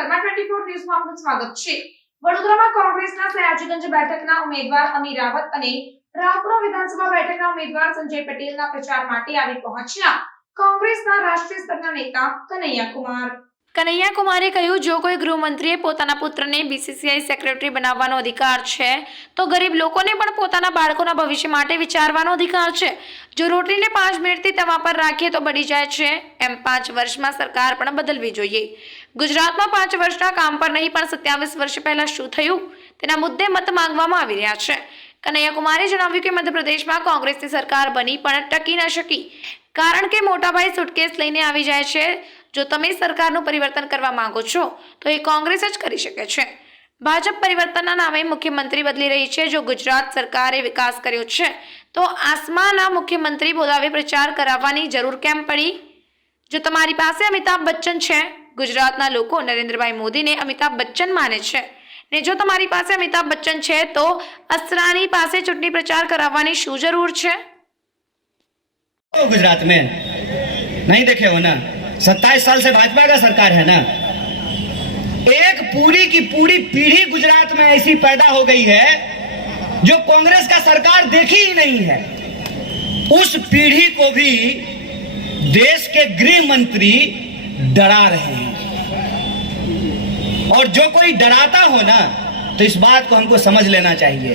Karma 24 ન્યૂઝમાં આપનું સ્વાગત છે। વડોદરામાં કોંગ્રેસના સયાજીગંજ બેઠકના ઉમેદવાર અમી રાવત અને રાપુરા વિધાનસભા બેઠકના ઉમેદવાર સંજય પટેલના પ્રચાર માટે આવી પહોંચ્યા કોંગ્રેસના રાષ્ટ્રીય સ્તરના નેતા કનૈયા કુમારે કહ્યું, જો કોઈ ગૃહમંત્રીએ પોતાના પુત્રને બીસીસીઆઈ સેક્રેટરી બનાવવાનો અધિકાર છે તો ગરીબ લોકોને પણ પોતાના બાળકોના ભવિષ્ય માટે વિચારવાનો અધિકાર છે। જો રોટલીને 5 મિનિટથી તવા પર રાખીએ તો બળી જાય છે, એમ 5 વર્ષમાં સરકાર પણ બદલવી જોઈએ। ગુજરાતમાં 5 વર્ષના કામ પર નહીં પણ 27 વર્ષ પહેલા શું થયું તેના મુદ્દે મત માંગવામાં આવી રહ્યા છે। કનૈયા કુમારે જણાવ્યું કે મધ્યપ્રદેશમાં કોંગ્રેસની સરકાર બની પણ ટકી ન શકી, કારણ કે મોટાભાઈ સુટકેસ લઈને આવી જાય છે। જો તમે સરકારનું પરિવર્તન કરવા માંગો છો તો એ કોંગ્રેસ જ કરી શકે છે। ભાજપ પરિવર્તનના નામે મુખ્યમંત્રી બદલી રહી છે। જો ગુજરાત સરકારે વિકાસ કર્યો છે તો આસમાના મુખ્યમંત્રી બોલાવે પ્રચાર કરાવવાની જરૂર કેમ પડી? જો તમારી પાસે અમિતાભ બચ્ચન છે, ગુજરાતના લોકો નરેન્દ્રભાઈ મોદીને અમિતાભ બચ્ચન માને છે, ને જો તમારી પાસે અમિતાભ બચ્ચન છે તો असरानी પાસે ચૂંટણી પ્રચાર કરાવવાની શું જરૂર છે? गुजरात में नहीं देखे हो ना, 27 साल से भाजपा का सरकार है ना। एक पूरी की पूरी पीढ़ी गुजरात में ऐसी पैदा हो गई है जो कांग्रेस का सरकार देखी ही नहीं है। उस पीढ़ी को भी देश के गृह मंत्री डरा रहे हैं, और जो कोई डराता हो ना तो इस बात को हमको समझ लेना चाहिए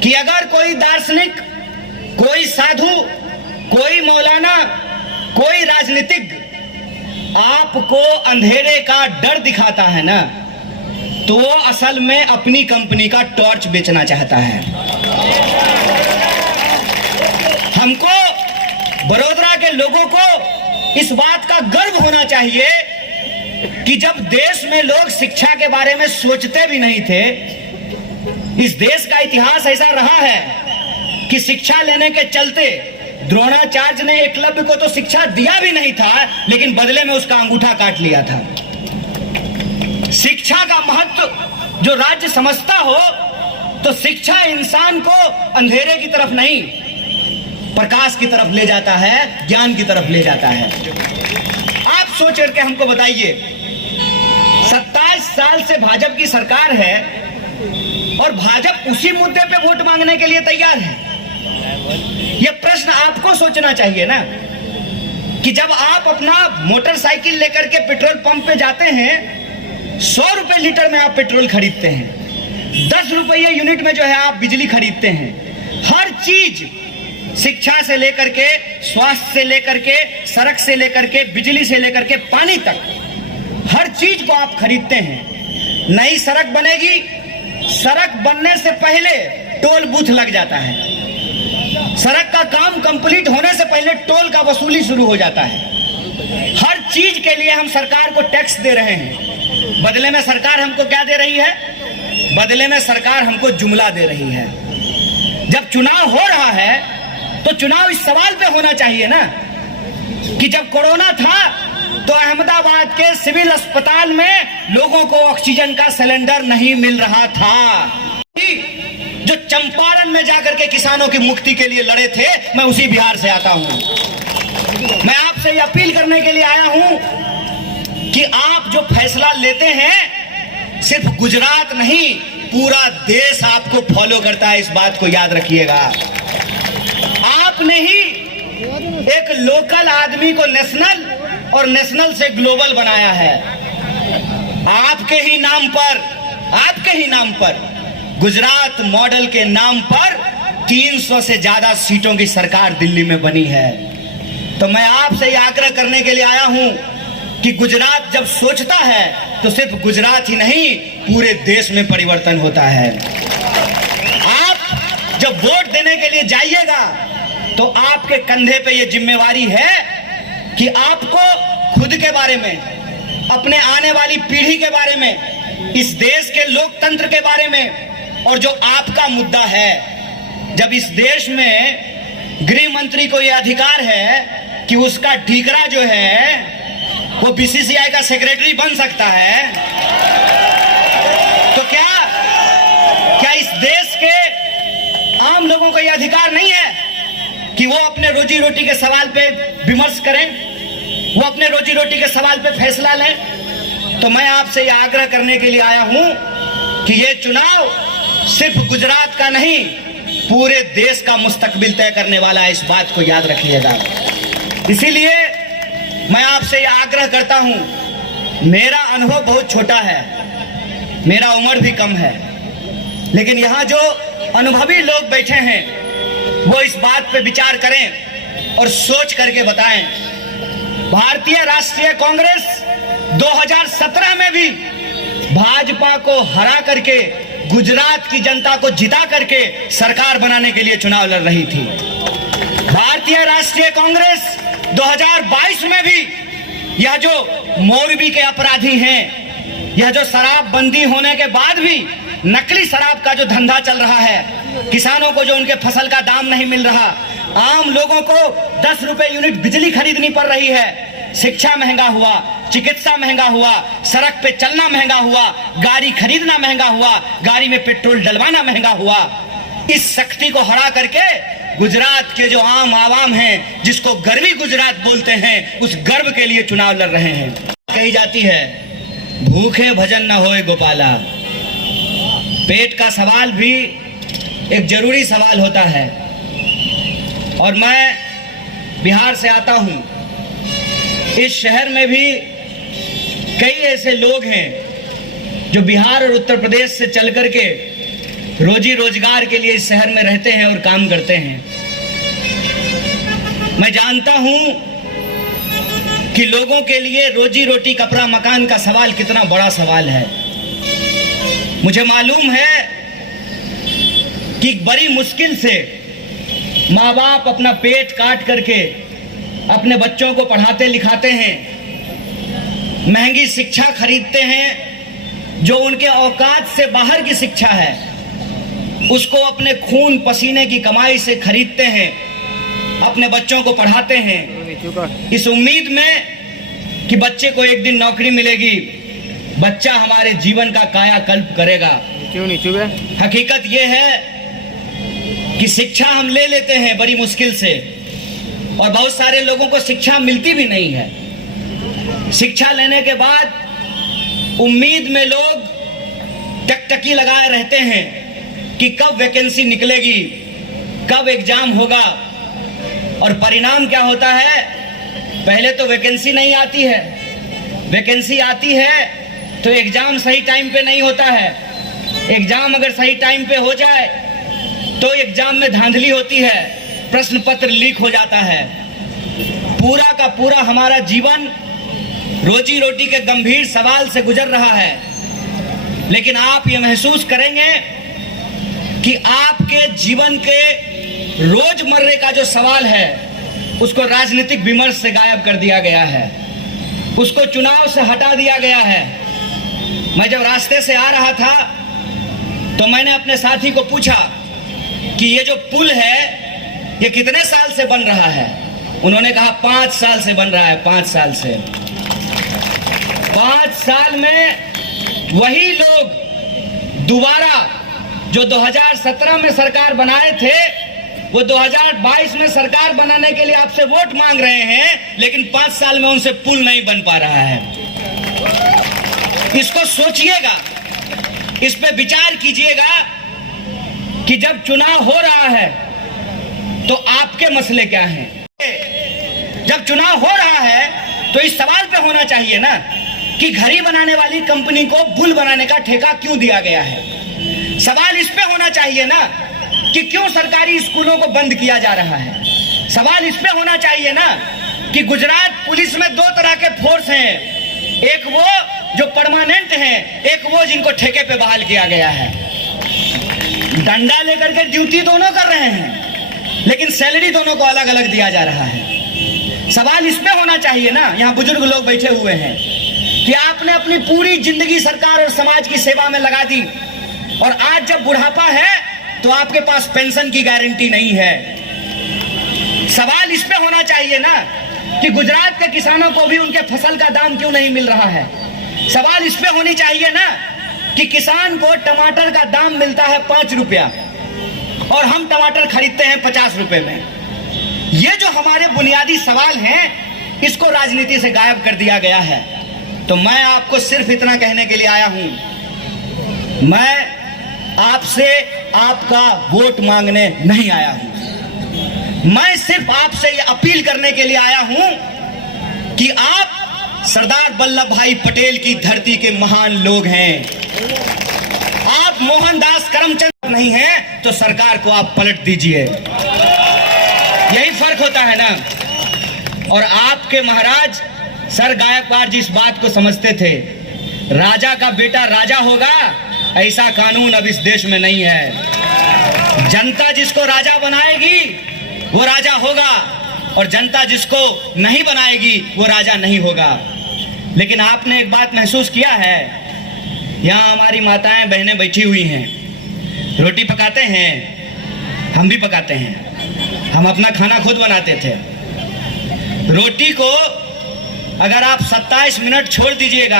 कि अगर कोई दार्शनिक, कोई साधु, कोई मौलाना, कोई राजनीतिक आपको अंधेरे का डर दिखाता है ना, तो वो असल में अपनी कंपनी का टॉर्च बेचना चाहता है। हमको, बड़ोदरा के लोगों को इस बात का गर्व होना चाहिए कि जब देश में लोग शिक्षा के बारे में सोचते भी नहीं थे, इस देश का इतिहास ऐसा रहा है कि शिक्षा लेने के चलते द्रोणाचार्य ने एकलव्य को तो शिक्षा दिया भी नहीं था, लेकिन बदले में उसका अंगूठा काट लिया था। शिक्षा का महत्व जो राज्य समझता हो तो शिक्षा इंसान को अंधेरे की तरफ नहीं, प्रकाश की तरफ ले जाता है, ज्ञान की तरफ ले जाता है। आप सोच करके हमको बताइए, 27 साल से भाजपा की सरकार है और भाजपा उसी मुद्दे पे वोट मांगने के लिए तैयार है। यह प्रश्न आपको सोचना चाहिए ना कि जब आप अपना मोटरसाइकिल लेकर के पेट्रोल पंप पे जाते हैं, 100 रुपए लीटर में आप पेट्रोल खरीदते हैं, 10 रुपये यूनिट में जो है आप बिजली खरीदते हैं। हर चीज, शिक्षा से लेकर के, स्वास्थ्य से लेकर के, सड़क से लेकर के, बिजली से लेकर के पानी तक, हर चीज को आप खरीदते हैं। नई सड़क बनेगी, सड़क बनने से पहले टोल बूथ लग जाता है। सड़क का काम कंप्लीट होने से पहले टोल का वसूली शुरू हो जाता है। हर चीज के लिए हम सरकार को टैक्स दे रहे हैं। बदले में सरकार हमको क्या दे रही है? बदले में सरकार हमको जुमला दे रही है। जब चुनाव हो रहा है तो चुनाव इस सवाल पे होना चाहिए ना कि जब कोरोना था तो अहमदाबाद के सिविल अस्पताल में लोगों को ऑक्सीजन का सिलेंडर नहीं मिल रहा था। जो चंपारण में जाकर के किसानों की मुक्ति के लिए लड़े थे, मैं उसी बिहार से आता हूं। मैं आपसे ये अपील करने के लिए आया हूं कि आप जो फैसला लेते हैं, सिर्फ गुजरात नहीं पूरा देश आपको फॉलो करता है, इस बात को याद रखिएगा। आपने ही एक लोकल आदमी को नेशनल और नेशनल से ग्लोबल बनाया है। आपके ही नाम पर गुजरात मॉडल के नाम पर 300 से ज्यादा सीटों की सरकार दिल्ली में बनी है। तो मैं आपसे यह आग्रह करने के लिए आया हूं कि गुजरात जब सोचता है तो सिर्फ गुजरात ही नहीं पूरे देश में परिवर्तन होता है। आप जब वोट देने के लिए जाइएगा तो आपके कंधे पे यह जिम्मेवारी है कि आपको खुद के बारे में, अपने आने वाली पीढ़ी के बारे में, इस देश के लोकतंत्र के बारे में, और जो आपका मुद्दा है, जब इस देश में गृह मंत्री को यह अधिकार है कि उसका ठीकरा जो है वो बीसीसीआई का सेक्रेटरी बन सकता है, तो क्या इस देश के आम लोगों को यह अधिकार नहीं है कि वो अपने रोजी रोटी के सवाल पे विमर्श करें, वो अपने रोजी रोटी के सवाल पे फैसला लें? तो मैं आपसे ये आग्रह करने के लिए आया हूं कि ये चुनाव सिर्फ गुजरात का नहीं, पूरे देश का मुस्तकबिल तय करने वाला है। इस बात को याद रखिएगा। इसीलिए मैं आपसे ये आग्रह करता हूं, मेरा अनुभव बहुत छोटा है, मेरा उम्र भी कम है, लेकिन यहाँ जो अनुभवी लोग बैठे हैं वो इस बात पे विचार करें और सोच करके बताएं। भारतीय राष्ट्रीय कांग्रेस 2017 में भी भाजपा को हरा करके, गुजरात की जनता को जिता करके सरकार बनाने के लिए चुनाव लड़ रही थी। भारतीय राष्ट्रीय कांग्रेस 2022 में भी यह जो मोरबी के अपराधी हैं, यह जो शराबबंदी होने के बाद भी नकली शराब का जो धंधा चल रहा है, किसानों को जो उनके फसल का दाम नहीं मिल रहा, आम लोगों को 10 रुपए यूनिट बिजली खरीदनी पड़ रही है, शिक्षा महंगा हुआ, चिकित्सा महंगा हुआ, सड़क पे चलना महंगा हुआ, गाड़ी खरीदना महंगा हुआ, गाड़ी में पेट्रोल डलवाना महंगा हुआ। इस शक्ति को हरा करके गुजरात के जो आम आवाम हैं, जिसको गर्वी गुजरात बोलते हैं, उस गर्व के लिए चुनाव लड़ रहे हैं। कही जाती है भूखे भजन न होए गोपाला। पेट का सवाल भी एक जरूरी सवाल होता है। और मैं बिहार से आता हूं, इस शहर में भी कई ऐसे लोग हैं जो बिहार और उत्तर प्रदेश से चल करके रोजी रोजगार के लिए इस शहर में रहते हैं और काम करते हैं। मैं जानता हूं कि लोगों के लिए रोजी रोटी, कपड़ा, मकान का सवाल कितना बड़ा सवाल है। मुझे मालूम है कि बड़ी मुश्किल से माँ बाप अपना पेट काट करके अपने बच्चों को पढ़ाते लिखाते हैं, महंगी शिक्षा खरीदते हैं, जो उनके औकात से बाहर की शिक्षा है उसको अपने खून पसीने की कमाई से खरीदते हैं, अपने बच्चों को पढ़ाते हैं इस उम्मीद में कि बच्चे को एक दिन नौकरी मिलेगी, बच्चा हमारे जीवन का कायाकल्प करेगा। हकीकत यह है कि शिक्षा हम ले लेते हैं बड़ी मुश्किल से, और बहुत सारे लोगों को शिक्षा मिलती भी नहीं है। शिक्षा लेने के बाद उम्मीद में लोग टकटकी लगाए रहते हैं कि कब वैकेंसी निकलेगी, कब एग्जाम होगा। और परिणाम क्या होता है? पहले तो वैकेंसी नहीं आती है, वैकेंसी आती है तो एग्जाम सही टाइम पे नहीं होता है। एग्जाम अगर सही टाइम पे हो जाए तो एग्जाम में धांधली होती है, प्रश्न पत्र लीक हो जाता है। पूरा का पूरा हमारा जीवन रोजी रोटी के गंभीर सवाल से गुजर रहा है। लेकिन आप ये महसूस करेंगे कि आपके जीवन के रोजमर्रे का जो सवाल है उसको राजनीतिक विमर्श से गायब कर दिया गया है, उसको चुनाव से हटा दिया गया है। मैं जब रास्ते से आ रहा था तो मैंने अपने साथी को पूछा कि ये जो पुल है ये कितने साल से बन रहा है? उन्होंने कहा 5 साल से बन रहा है। 5 साल से, 5 साल में वही लोग दोबारा जो 2017 में सरकार बनाए थे वो 2022 में सरकार बनाने के लिए आपसे वोट मांग रहे हैं, लेकिन 5 साल में उनसे पुल नहीं बन पा रहा है। इसको सोचिएगा, इस पे विचार कीजिएगा कि जब चुनाव हो रहा है तो आपके मसले क्या हैं। जब चुनाव हो रहा है तो इस सवाल पे होना चाहिए ना कि घड़ी बनाने वाली कंपनी को पुल बनाने का ठेका क्यों दिया गया है। सवाल इस पे होना चाहिए ना कि क्यों सरकारी स्कूलों को बंद किया जा रहा है। सवाल इस पे होना चाहिए ना कि गुजरात पुलिस में 2 तरह के फोर्स हैं, एक वो जो परमानेंट हैं, एक वो जिनको ठेके पे बहाल किया गया है। डंडा लेकर के ड्यूटी दोनों कर रहे हैं, लेकिन सैलरी दोनों को अलग अलग दिया जा रहा है। सवाल इसमें होना चाहिए ना, यहाँ बुजुर्ग लोग बैठे हुए हैं, कि आपने अपनी पूरी जिंदगी सरकार और समाज की सेवा में लगा दी और आज जब बुढ़ापा है तो आपके पास पेंशन की गारंटी नहीं है। सवाल इस पे होना चाहिए ना कि गुजरात के किसानों को भी उनके फसल का दाम क्यों नहीं मिल रहा है। सवाल इस पे होनी चाहिए ना कि किसान को टमाटर का दाम मिलता है 5 रुपया और हम टमाटर खरीदते हैं 50 रुपए में। ये जो हमारे बुनियादी सवाल हैं इसको राजनीति से गायब कर दिया गया है। तो मैं आपको सिर्फ इतना कहने के लिए आया हूं, मैं आपसे आपका वोट मांगने नहीं आया हूं। मैं सिर्फ आपसे ये अपील करने के लिए आया हूं कि आप सरदार वल्लभ भाई पटेल की धरती के महान लोग हैं। आप मोहनदास करमचंद नहीं हैं तो सरकार को आप पलट दीजिए। यही फर्क होता है ना। और आपके महाराज सर गायकवाड़ जी इस बात को समझते थे, राजा का बेटा राजा होगा, ऐसा कानून अब इस देश में नहीं है। जनता जिसको राजा बनाएगी वो राजा होगा और जनता जिसको नहीं बनाएगी वो राजा नहीं होगा। लेकिन आपने एक बात महसूस किया है, यहाँ हमारी माताएं बहनें बैठी हुई हैं, रोटी पकाते हैं, हम भी पकाते हैं, हम अपना खाना खुद बनाते थे। रोटी को अगर आप 27 मिनट छोड़ दीजिएगा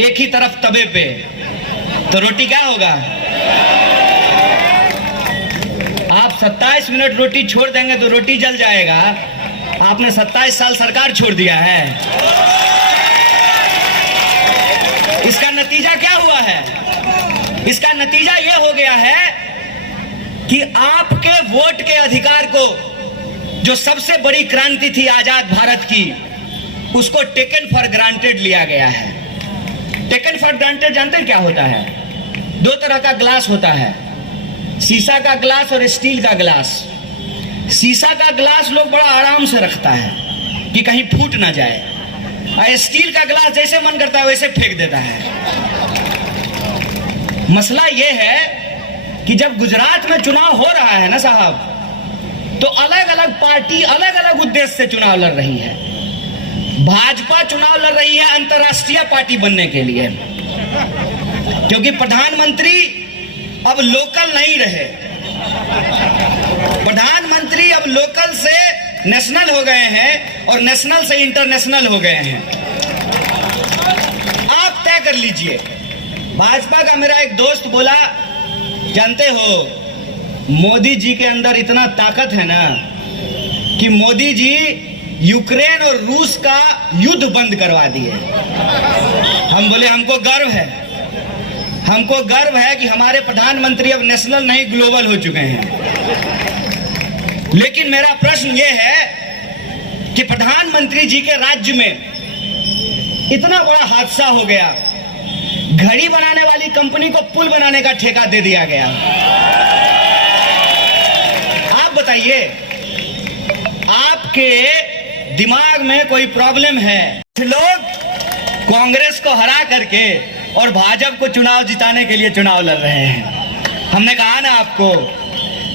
एक ही तरफ तवे पे तो रोटी क्या होगा? आप 27 मिनट रोटी छोड़ देंगे तो रोटी जल जाएगा। आपने 27 साल सरकार छोड़ दिया है। इसका नतीजा क्या हुआ है? इसका नतीजा यह हो गया है कि आपके वोट के अधिकार को, जो सबसे बड़ी क्रांति थी आजाद भारत की, उसको टेकन फॉर ग्रांटेड लिया गया है। टेकन फॉर ग्रांटेड जानते हैं क्या होता है? दो तरह का ग्लास होता है, शीशा का ग्लास और स्टील का ग्लास। शीशा का ग्लास लोग बड़ा आराम से रखता है कि कहीं फूट ना जाए, और स्टील का ग्लास जैसे मन करता है वैसे फेंक देता है। मसला यह है कि जब गुजरात में चुनाव हो रहा है ना साहब, तो अलग अलग पार्टी अलग अलग उद्देश्य से चुनाव लड़ रही है। भाजपा चुनाव लड़ रही है अंतर्राष्ट्रीय पार्टी बनने के लिए, क्योंकि प्रधानमंत्री अब लोकल नहीं रहे। प्रधानमंत्री अब लोकल से नेशनल हो गए हैं और नेशनल से इंटरनेशनल हो गए हैं। आप तय कर लीजिए। भाजपा का मेरा एक दोस्त बोला, जानते हो मोदी जी के अंदर इतना ताकत है ना कि मोदी जी यूक्रेन और रूस का युद्ध बंद करवा दिए। हम बोले हमको गर्व है, हमको गर्व है कि हमारे प्रधानमंत्री अब नेशनल नहीं ग्लोबल हो चुके हैं। लेकिन मेरा प्रश्न यह है कि प्रधानमंत्री जी के राज्य में इतना बड़ा हादसा हो गया, घड़ी बनाने वाली कंपनी को पुल बनाने का ठेका दे दिया गया। आप बताइए, आपके दिमाग में कोई प्रॉब्लम है? लोग कांग्रेस को हरा करके और भाजपा को चुनाव जिताने के लिए चुनाव लड़ रहे हैं। हमने कहा ना आपको,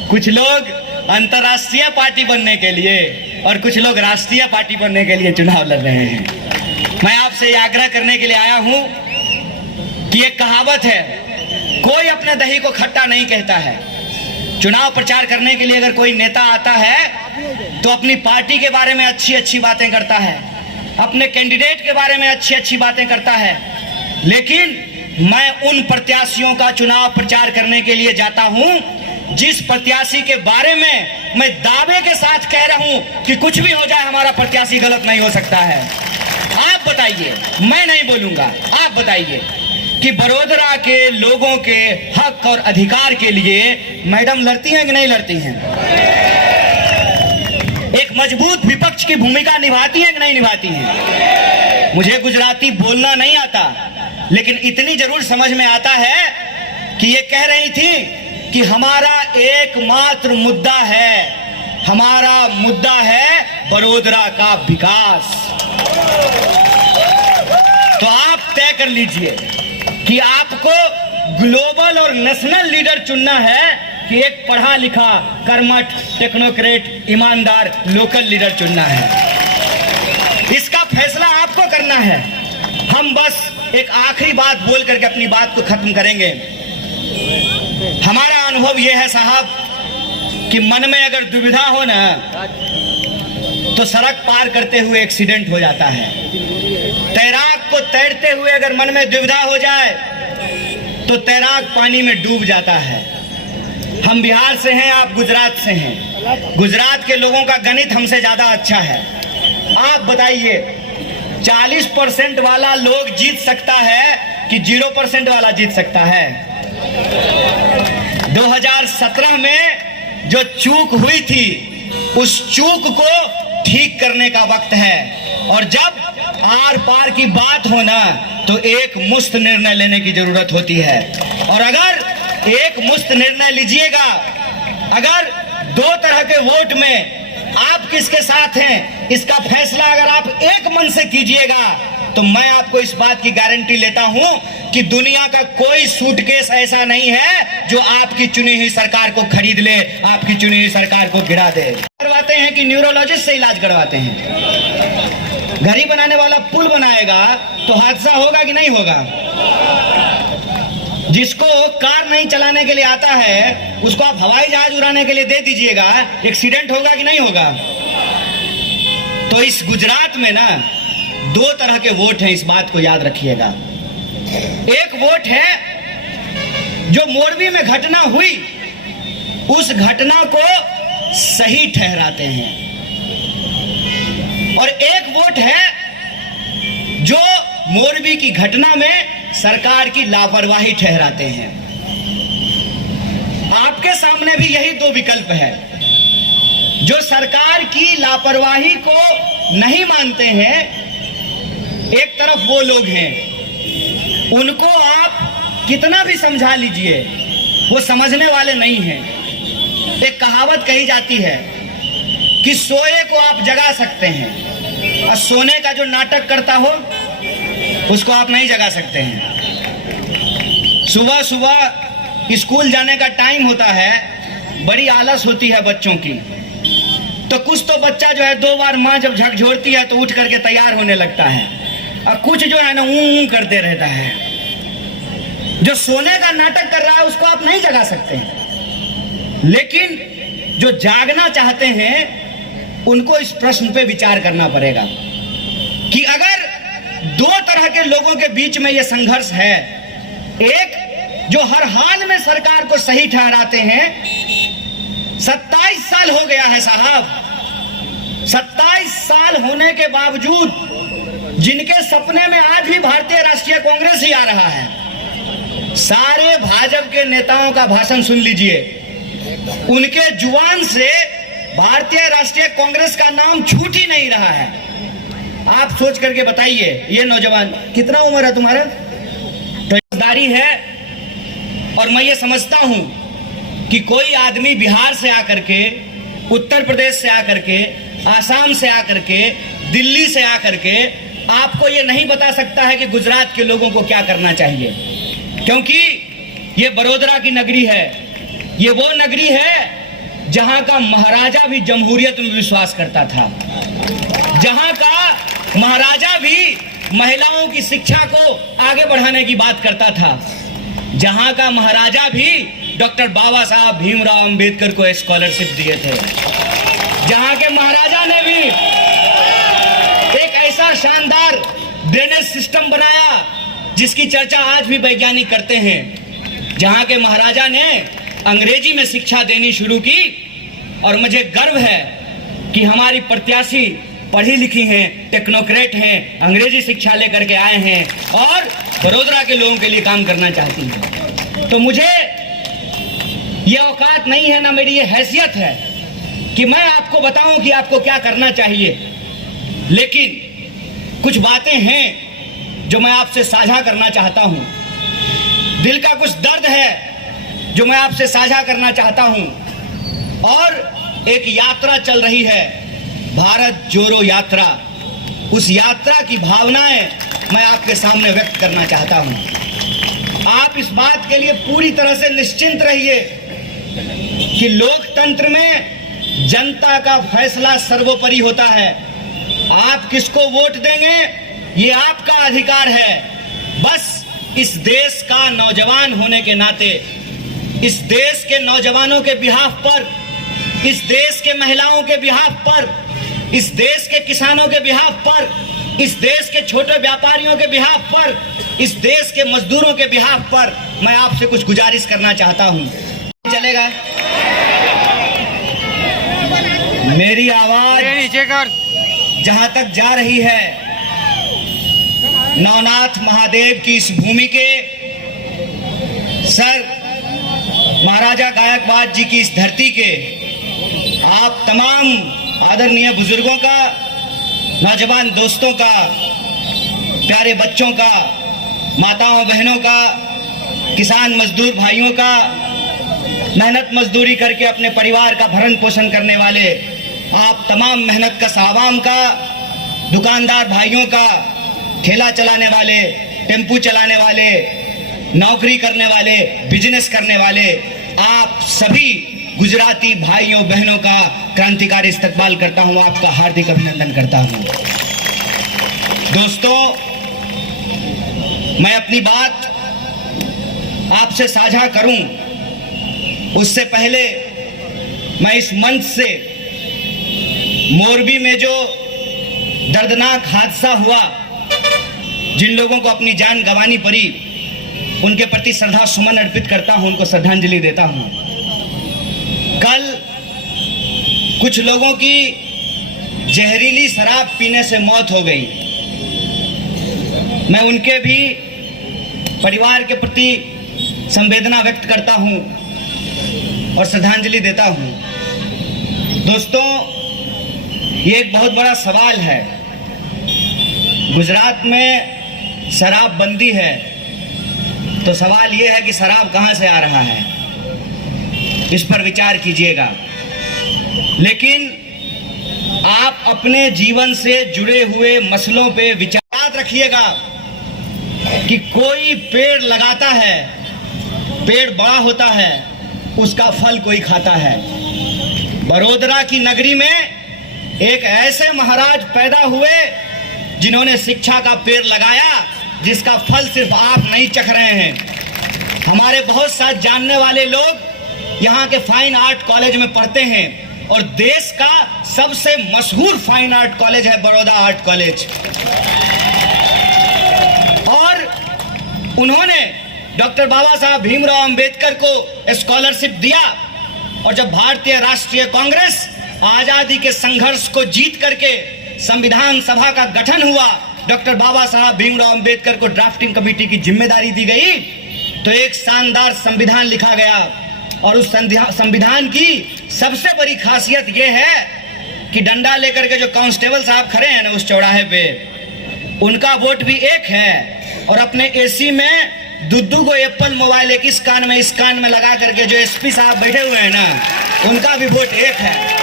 कुछ लोग अंतर्राष्ट्रीय पार्टी बनने के लिए और कुछ लोग राष्ट्रीय पार्टी बनने के लिए चुनाव लड़ रहे हैं। मैं आपसे यह आग्रह करने के लिए आया हूं कि एक कहावत है, कोई अपने दही को खट्टा नहीं कहता है। चुनाव प्रचार करने के लिए अगर कोई नेता आता है तो अपनी पार्टी के बारे में अच्छी अच्छी बातें करता है, अपने कैंडिडेट के बारे में अच्छी अच्छी बातें करता है। लेकिन मैं उन प्रत्याशियों का चुनाव प्रचार करने के लिए जाता हूं जिस प्रत्याशी के बारे में मैं दावे के साथ कह रहा हूं कि कुछ भी हो जाए हमारा प्रत्याशी गलत नहीं हो सकता है। आप बताइए, मैं नहीं बोलूंगा, आप बताइए कि बड़ोदरा के लोगों के हक और अधिकार के लिए मैडम लड़ती हैं कि नहीं लड़ती हैं? एक मजबूत विपक्ष की भूमिका निभाती हैं कि नहीं निभाती हैं? मुझे गुजराती बोलना नहीं आता, लेकिन इतनी जरूर समझ में आता है कि ये कह रही थी कि हमारा एकमात्र मुद्दा है, हमारा मुद्दा है बड़ोदरा का विकास। तो आप तय कर लीजिए कि आपको ग्लोबल और नेशनल लीडर चुनना है कि एक पढ़ा लिखा कर्मठ टेक्नोक्रेट ईमानदार लोकल लीडर चुनना है। इसका फैसला आपको करना है। हम बस एक आखिरी बात बोल करके अपनी बात को खत्म करेंगे। हमारा अनुभव यह है साहब कि मन में अगर दुविधा हो ना तो सड़क पार करते हुए एक्सीडेंट हो जाता है। तैराक को तैरते हुए अगर मन में दुविधा हो जाए तो तैराक पानी में डूब जाता है। हम बिहार से हैं, आप गुजरात से हैं। गुजरात के लोगों का गणित हमसे ज्यादा अच्छा है। आप बताइए 40% वाला लोग जीत सकता है कि 0% वाला जीत सकता है? 2017 में जो चूक हुई थी, उस चूक को ठीक करने का वक्त है। और जब आर पार की बात हो ना, तो एक मुश्त निर्णय लेने की जरूरत होती है। और अगर एक मुश्त निर्णय लीजिएगा, अगर 2 तरह के वोट में आप किसके साथ हैं, इसका फैसला अगर आप एक मन से कीजिएगा, तो मैं आपको इस बात की गारंटी लेता हूं कि दुनिया का कोई सूटकेस ऐसा नहीं है जो आपकी चुनी हुई सरकार को खरीद ले, आपकी चुनी हुई सरकार को गिरा दे। करवाते हैं कि न्यूरोलॉजिस्ट से इलाज करवाते हैं। घड़ी बनाने वाला पुल बनाएगा तो हादसा होगा कि नहीं होगा? जिसको कार नहीं चलाने के लिए आता है, उसको आप हवाई जहाज उड़ाने के लिए दे दीजिएगा, एक्सीडेंट होगा कि नहीं होगा? तो इस गुजरात में ना 2 तरह के वोट हैं, इस बात को याद रखिएगा। एक वोट है जो मोरबी में घटना हुई, उस घटना को सही ठहराते हैं, और एक वोट है जो मोरबी की घटना में सरकार की लापरवाही ठहराते हैं। आपके सामने भी यही 2 विकल्प है। जो सरकार की लापरवाही को नहीं मानते हैं, एक तरफ वो लोग हैं, उनको आप कितना भी समझा लीजिए, वो समझने वाले नहीं हैं। एक कहावत कही जाती है कि सोए को आप जगा सकते हैं, और सोने का जो नाटक करता हो उसको आप नहीं जगा सकते हैं। सुबह सुबह स्कूल जाने का टाइम होता है, बड़ी आलस होती है बच्चों की, तो कुछ तो बच्चा जो है 2 बार माँ जब झकझोरती है तो उठ करके तैयार होने लगता है, और कुछ जो है ना ऊं करते रहता है। जो सोने का नाटक कर रहा है उसको आप नहीं जगा सकते हैं, लेकिन जो जागना चाहते हैं उनको इस प्रश्न पे विचार करना पड़ेगा कि अगर 2 तरह के लोगों के बीच में यह संघर्ष है, एक जो हर हाल में सरकार को सही ठहराते हैं, 27 साल हो गया है साहब, 27 साल होने के बावजूद जिनके सपने में आज भी भारतीय राष्ट्रीय कांग्रेस ही आ रहा है, सारे भाजपा के नेताओं का भाषण सुन लीजिए, उनके जुबान से भारतीय राष्ट्रीय कांग्रेस का नाम छूट ही नहीं रहा है। आप सोच करके बताइए, ये नौजवान, कितना उम्र है तुम्हारा? समझदारी है। और मैं ये समझता हूं कि कोई आदमी बिहार से आकर के, उत्तर प्रदेश से आकर के, आसाम से आकर के, दिल्ली से आकर के आपको ये नहीं बता सकता है कि गुजरात के लोगों को क्या करना चाहिए, क्योंकि ये बड़ौदा की नगरी है, ये वो नगरी है जहां का महाराजा भी जमहूरियत में विश्वास करता था, जहां का महाराजा भी महिलाओं की शिक्षा को आगे बढ़ाने की बात करता था, जहां का महाराजा भी डॉक्टर बाबा साहब भीमराव अंबेडकर को स्कॉलरशिप दिए थे, जहां के महाराजा ने भी एक ऐसा शानदार ड्रेनेज सिस्टम बनाया जिसकी चर्चा आज भी वैज्ञानिक करते हैं, जहां के महाराजा ने अंग्रेजी में शिक्षा देनी शुरू की। और मुझे गर्व है कि हमारी प्रत्याशी पढ़ी लिखी हैं, टेक्नोक्रेट हैं, अंग्रेजी शिक्षा लेकर के आए हैं और बड़ौदा के लोगों के लिए काम करना चाहती हैं। तो मुझे ये औकात नहीं है, ना मेरी ये हैसियत है कि मैं आपको बताऊं कि आपको क्या करना चाहिए, लेकिन कुछ बातें हैं जो मैं आपसे साझा करना चाहता हूं। दिल का कुछ दर्द है जो मैं आपसे साझा करना चाहता हूं। और एक यात्रा चल रही है, भारत जोड़ो यात्रा, उस यात्रा की भावनाएं मैं आपके सामने व्यक्त करना चाहता हूं। आप इस बात के लिए पूरी तरह से निश्चिंत रहिए कि लोकतंत्र में जनता का फैसला सर्वोपरि होता है। आप किसको वोट देंगे ये आपका अधिकार है। बस इस देश का नौजवान होने के नाते, इस देश के नौजवानों के बिहाफ पर, इस देश के महिलाओं के बिहाफ पर, इस देश के किसानों के बिहाफ पर, इस देश के छोटे व्यापारियों के बिहाफ पर, इस देश के मजदूरों के बिहाफ पर मैं आपसे कुछ गुजारिश करना चाहता हूं। चलेगा मेरी आवाज नीचे कर, जहां तक जा रही है नवनाथ महादेव की इस भूमि के, सर महाराजा गायकवाड़ जी की इस धरती के आप तमाम आदरणीय बुजुर्गों का, नौजवान दोस्तों का, प्यारे बच्चों का, माताओं बहनों का, किसान मजदूर भाइयों का, मेहनत मजदूरी करके अपने परिवार का भरण पोषण करने वाले आप तमाम मेहनत कश आवाम का, दुकानदार भाइयों का, ठेला चलाने वाले, टेम्पू चलाने वाले, नौकरी करने वाले, बिजनेस करने वाले, आप सभी गुजराती भाइयों बहनों का क्रांतिकारी इस्तकबाल करता हूं, आपका हार्दिक अभिनंदन करता हूं। दोस्तों, मैं अपनी बात आपसे साझा करूं उससे पहले मैं इस मंच से मोरबी में जो दर्दनाक हादसा हुआ, जिन लोगों को अपनी जान गंवानी पड़ी, उनके प्रति श्रद्धा सुमन अर्पित करता हूं, उनको श्रद्धांजलि देता हूं। कल कुछ लोगों की जहरीली शराब पीने से मौत हो गई। मैं उनके भी परिवार के प्रति संवेदना व्यक्त करता हूं और श्रद्धांजलि देता हूं। दोस्तों, ये एक बहुत बड़ा सवाल है। गुजरात में शराबबंदी है, तो सवाल ये है कि शराब कहां से आ रहा है, इस पर विचार कीजिएगा। लेकिन आप अपने जीवन से जुड़े हुए मसलों पे विचार रखिएगा कि कोई पेड़ लगाता है, पेड़ बड़ा होता है, उसका फल कोई खाता है। बड़ौदा की नगरी में एक ऐसे महाराज पैदा हुए जिन्होंने शिक्षा का पेड़ लगाया, जिसका फल सिर्फ आप नहीं चख रहे हैं। हमारे बहुत साथ जानने वाले लोग यहाँ के फाइन आर्ट कॉलेज में पढ़ते हैं और देश का सबसे मशहूर फाइन आर्ट कॉलेज है बड़ौदा आर्ट कॉलेज। और उन्होंने डॉक्टर बाबा साहब भीमराव अंबेडकर को स्कॉलरशिप दिया, और जब भारतीय राष्ट्रीय कांग्रेस आजादी के संघर्ष को जीत करके संविधान सभा का गठन हुआ, डॉक्टर बाबा साहब भीमराव अंबेडकर को ड्राफ्टिंग कमेटी की जिम्मेदारी दी गई, तो एक शानदार संविधान लिखा गया। और उस संविधान की सबसे बड़ी खासियत यह है कि डंडा लेकर के जो कांस्टेबल साहब खड़े हैं ना उस चौराहे पे, उनका वोट भी एक है। और अपने एसी में दुद्दू को एप्पल मोबाइल एक इस कान में लगा करके जो एसपी साहब बैठे हुए हैं ना, उनका भी वोट एक है।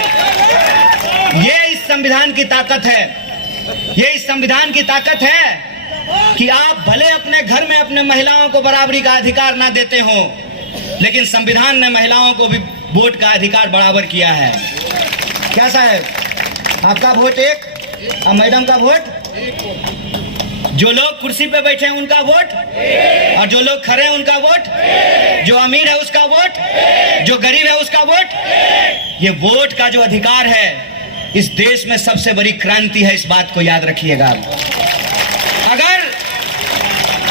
ये इस संविधान की ताकत है। ये इस संविधान की ताकत है कि आप भले अपने घर में अपने महिलाओं को बराबरी का अधिकार ना देते हो, लेकिन संविधान ने महिलाओं को भी वोट का अधिकार बराबर किया है। क्या साहब, आपका वोट एक और मैडम का वोट, जो लोग कुर्सी पे बैठे हैं उनका वोट, और जो लोग खड़े हैं उनका वोट, जो अमीर है उसका वोट, जो गरीब है उसका वोट। ये वोट का जो अधिकार है, इस देश में सबसे बड़ी क्रांति है, इस बात को याद रखिएगा।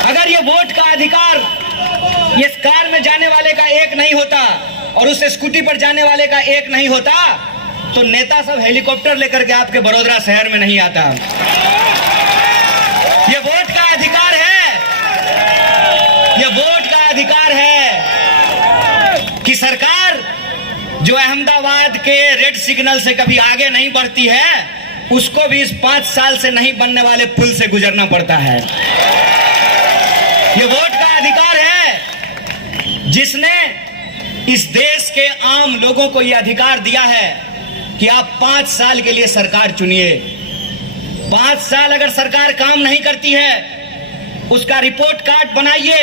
अगर ये वोट का अधिकार इस कार में जाने वाले का एक नहीं होता और उस स्कूटी पर जाने वाले का एक नहीं होता, तो नेता सब हेलीकॉप्टर लेकर के आपके बड़ौदा शहर में नहीं आता। ये वोट का अधिकार है, ये वोट का अधिकार है कि सरकार जो अहमदाबाद के रेड सिग्नल से कभी आगे नहीं बढ़ती है, उसको भी इस 5 साल से नहीं बनने वाले पुल से गुजरना पड़ता है। ये वोट का अधिकार है जिसने इस देश के आम लोगों को यह अधिकार दिया है कि आप 5 साल के लिए सरकार चुनिए। 5 साल अगर सरकार काम नहीं करती है, उसका रिपोर्ट कार्ड बनाइए